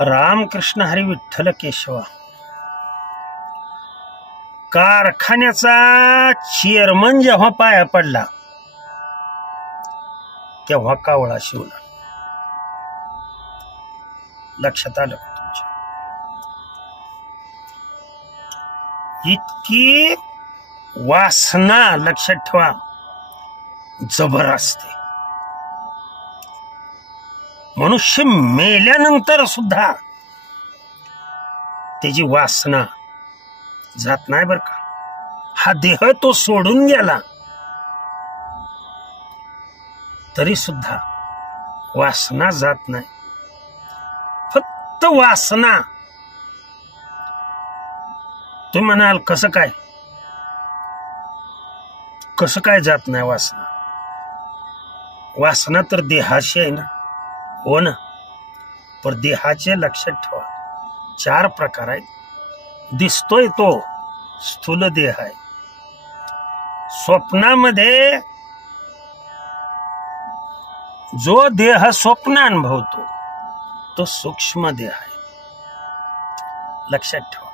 रामकृष्ण हरी विठ्ठल केशवा कारखान्याचा चेअरमन जेव्हा पाया पडला तेव्हा कावळा शिवला. लक्षात आलं का तुमच्या? इतकी वासना लक्षात ठेवा जबर असते. मनुष्य मेल्यानंतर सुद्धा त्याची वासना जात नाही बर का. हा देह तो सोडून गेला तरी सुद्धा वासना जात नाही. फक्त वासना. तुम्ही म्हणाल कसं काय जात नाही वासना? वासना तर देहाशी आहे ना. हो ना. पण देहाचे लक्षात ठेवा 4 प्रकार आहेत. दिसतोय तो स्थूल देह आहे. स्वप्नामध्ये जो देह स्वप्न अनुभवतो तो सूक्ष्म देह आहे. लक्षात ठेवा.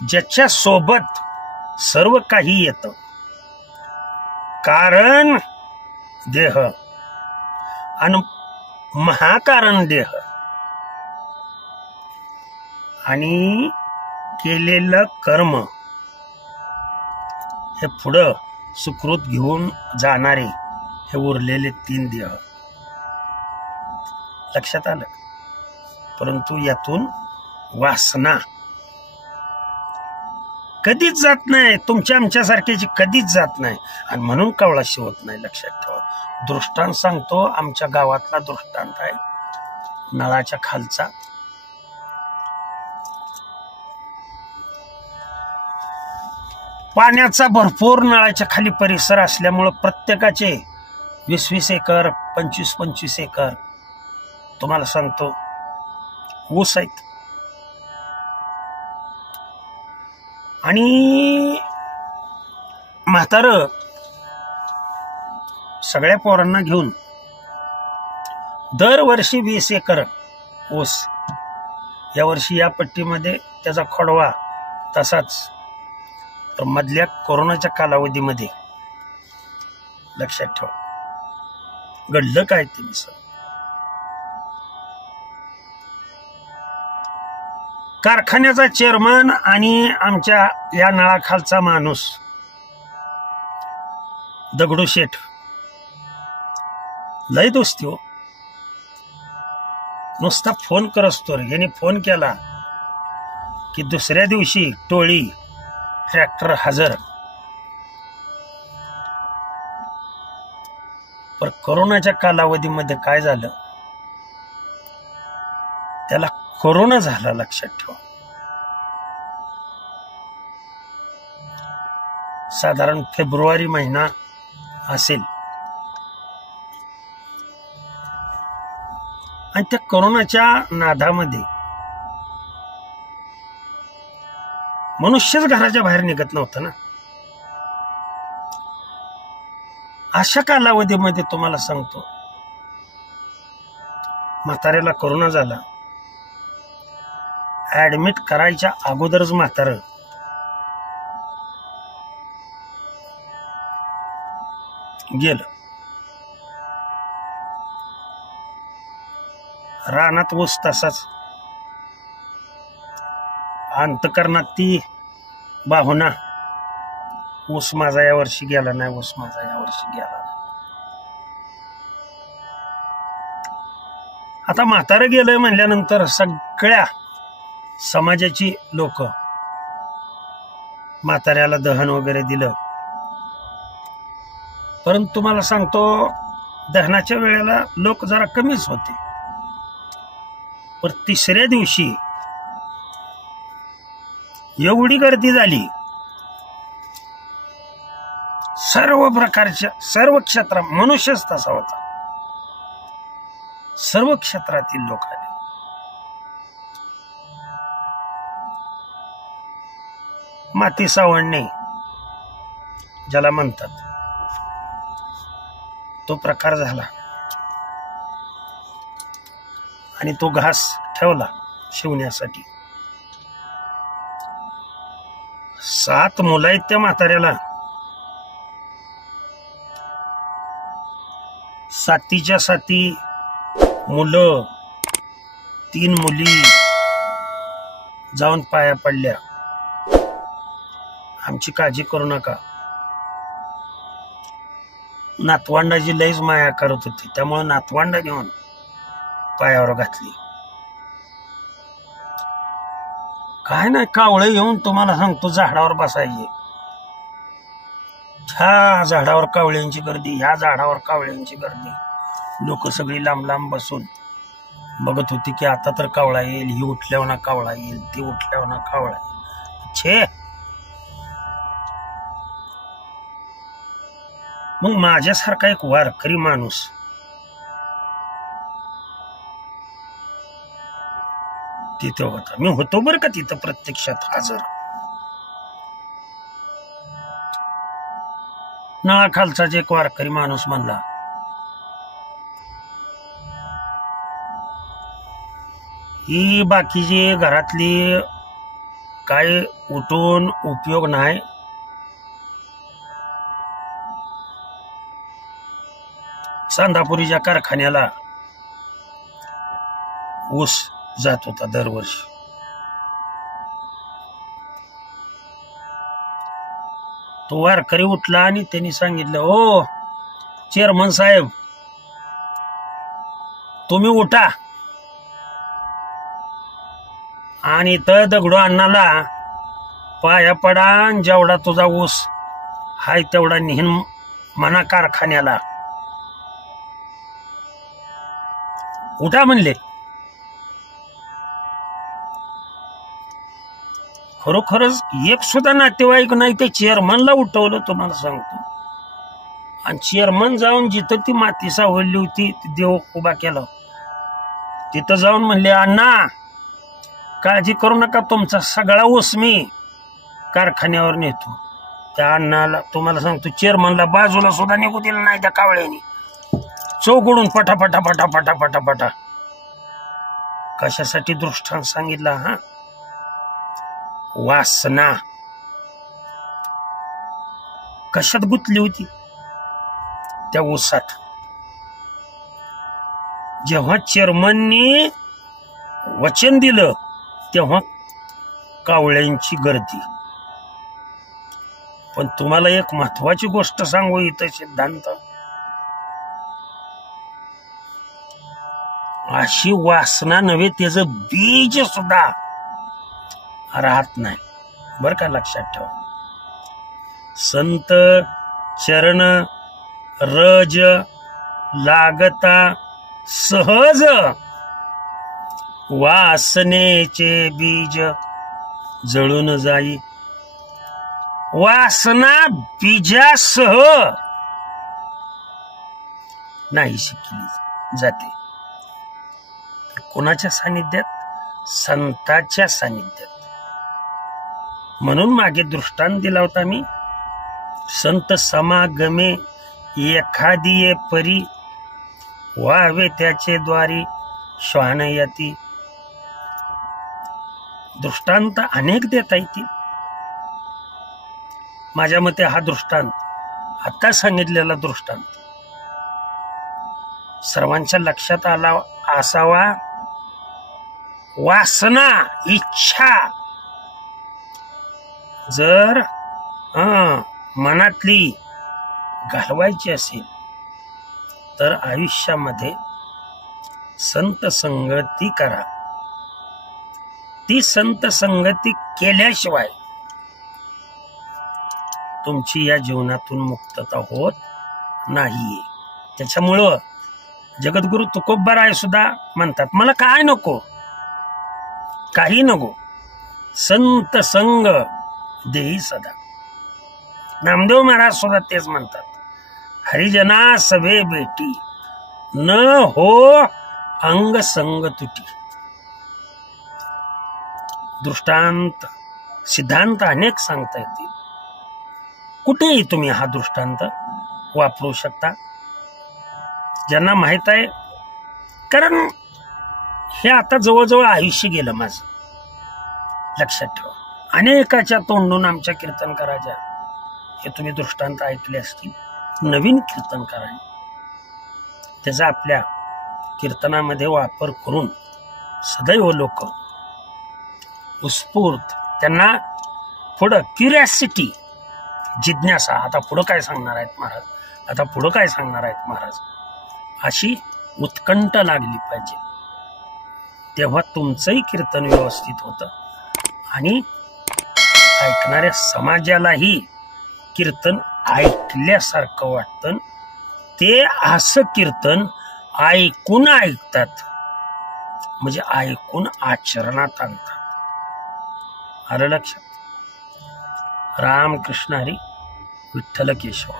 ज्याच्या सोबत सर्व काही येतं कारण देह आणि महाकारण देह आणि केलेलं कर्म हे पुढं सुकृत घेऊन जाणारे हे उरलेले 3 देह. लक्षात आलं. परंतु यातून वासना कधीच जात नाही. तुमच्या आमच्यासारख्याची कधीच जात नाही आणि म्हणून कावळा शिवत नाही. लक्षात ठेवा. दृष्टांत सांगतो. आमच्या गावातला दृष्टांत आहे. नळाच्या खालचा पाण्याचा भरपूर नळाच्या खाली परिसर असल्यामुळं प्रत्येकाचे 20-20 एकर 25-25 एकर तुम्हाला सांगतो ऊस आहेत. आणि म्हातार सगळ्या पोरांना घेऊन दरवर्षी 20 एकर ऊस. यावर्षी या पट्टीमध्ये त्याचा खोडवा तसाच. तर मधल्या कोरोनाच्या कालावधीमध्ये लक्षात ठेवा घडलं काय ते मी सांग. कारखान्याचा चेअरमन आणि आमच्या या नळाखालचा माणूस दगडूशेठ लय दोस्ती हो. नुसता फोन करतो. याने फोन केला की दुसऱ्या दिवशी टोळी ट्रॅक्टर हजर. पण कोरोनाच्या कालावधीमध्ये काय झालं त्याला कोरोना झाला. लक्षात ठेवा. साधारण फेब्रुवारी महिना असेल आणि त्या कोरोनाच्या नादामध्ये मनुष्यच घराच्या बाहेर निघत नव्हतं ना. अशा कालावधीमध्ये तुम्हाला सांगतो म्हाताऱ्याला कोरोना झाला. ऍडमिट करायच्या अगोदरच म्हातार गेलं. रानात ऊस तसाच. अंतकरणात ती भावना ऊस माझा यावर्षी गेला नाही, ऊस माझा यावर्षी गेला नाही. आता म्हातारं गेलंय म्हणल्यानंतर सगळ्या समाजाची लोक म्हाताऱ्याला दहन वगैरे दिलं. परंतु तुम्हाला सांगतो दहनाच्या वेळेला लोक जरा कमीच होते. पण 3ऱ्या दिवशी एवढी गर्दी झाली. सर्व प्रकारच्या सर्व क्षेत्रात मनुष्यच तसा होता. सर्व क्षेत्रातील लोक आले. माती सावळणे ज्याला म्हणतात तो प्रकार झाला. आणि तो घास ठेवला शिवण्यासाठी. 7 मुलं आहेत त्या म्हाताऱ्याला. 7च्या 7 मुलं, 3 मुली जाऊन पाया पडल्या. आमची काळजी करू नका. नातवंडाची लईच माया करत होती, त्यामुळे नातवंड घेऊन पायावर घातली. काय नाही, कावळे येऊन तुम्हाला सांगतो झाडावर बसायचे. ह्या झाडावर कावळ्यांची गर्दी, ह्या झाडावर कावळ्यांची गर्दी. लोक सगळी लांब लांब बसून बघत होती की आता तर कावळा येईल, ही उठल्यावर ना कावळा येईल, ती उठल्यावर ना कावळा येईल. छे, मग माझ्यासारखा एक वारकरी माणूस तिथे होता. मी होतो बरं का तिथं प्रत्यक्षात हजर. नळाखालचाच एक वारकरी माणूस म्हणला, ही बाकीची घरातली काय उठून उपयोग नाही. चांदापुरीच्या कारखान्याला ऊस जात होता दरवर्षी. तो वारकरी उठला आणि त्यांनी सांगितलं, ओ चेअरमन साहेब, तुम्ही उठा आणि तर दगडू अण्णाला पाया पडा, जेवढा तुझा ऊस हाय तेवढा नेहन म्हणा कारखान्याला. उठा म्हणले. खरोखरच एक सुद्धा नातेवाईक नाही ते चेअरमनला उठवलं तुम्हाला सांगतो. आणि चेअरमन जाऊन जिथं ती माती सावरली होती देव उभा केला तिथं जाऊन म्हणले, अण्णा काळजी करू नका, तुमचा सगळा ऊस मी कारखान्यावर नेतो. त्या अण्णाला तुम्हाला सांगतो चेअरमनला बाजूला सुद्धा निघू दिलं नाही त्या कावळ्यानी. चौकडून पटापटा पटापटा पटापटा. कशासाठी दृष्टांत सांगितला? हा, वासना कशात गुंतली होती? त्या ऊसात. जेव्हा चेअरमननी वचन दिलं तेव्हा कावळ्यांची गर्दी. पण तुम्हाला एक महत्वाची गोष्ट सांगू इथं सिद्धांत, अशी वासना नव्हे त्याचं बीज सुद्धा राहत नाही बर का, लक्षात ठेवा. संत चरण रज लागता सहज, वासनेचे बीज जळून जाई. वासना बीजासह नाही शिकली जाते. कोणाच्या सानिध्यात? संताच्या सानिध्यात. म्हणून मागे दृष्टांत दिला होता मी, संत समागमे एखादी परी, व्हावे त्याचे द्वारी श्वान यती. दृष्टांत अनेक देता येतील. माझ्या मते हा दृष्टांत, आता सांगितलेला दृष्टांत सर्वांच्या लक्षात आला असावा. वासना, इच्छा जर मनातली घालवायची असेल तर आयुष्यामध्ये संत संगती करा. ती संत संगती केल्याशिवाय तुमची या जीवनातून मुक्तता होत नाही. त्याच्यामुळं जगद्गुरु तुकोबाराय सुद्धा म्हणतात, मला काय नको, काही नको, संत संग देही सदा. नामदेव महाराज सुद्धा तेच म्हणतात, हरिजना सभे बेटी न हो अंग संग तुटी. दृष्टांत सिद्धांत अनेक सांगता येतील. कुठेही तुम्ही हा दृष्टांत वापरू शकता. ज्यांना माहित आहे, कारण हे आता जवळजवळ आयुष्य गेलं माझं. लक्षात ठेवा. अनेकाच्या तोंडून आमच्या कीर्तनकाराच्या हे तुम्ही दृष्टांत ऐकले असतील. नवीन कीर्तनकारांनी त्याचा आपल्या कीर्तनामध्ये वापर करून सदैव लोक उत्स्फूर्त, त्यांना पुढं क्युरियासिटी, जिज्ञासा, आता पुढं काय सांगणार आहेत महाराज, आता पुढं काय सांगणार आहेत महाराज, अशी उत्कंठ लागली पाहिजे. तेव्हा तुमचंही कीर्तन व्यवस्थित होतं आणि ऐकणाऱ्या समाजालाही कीर्तन ऐकल्यासारखं वाटतं. ते असं कीर्तन ऐकून ऐकतात, म्हणजे ऐकून आचरणात आणतात. आलं लक्षात? रामकृष्ण हरी, विठ्ठल केशव.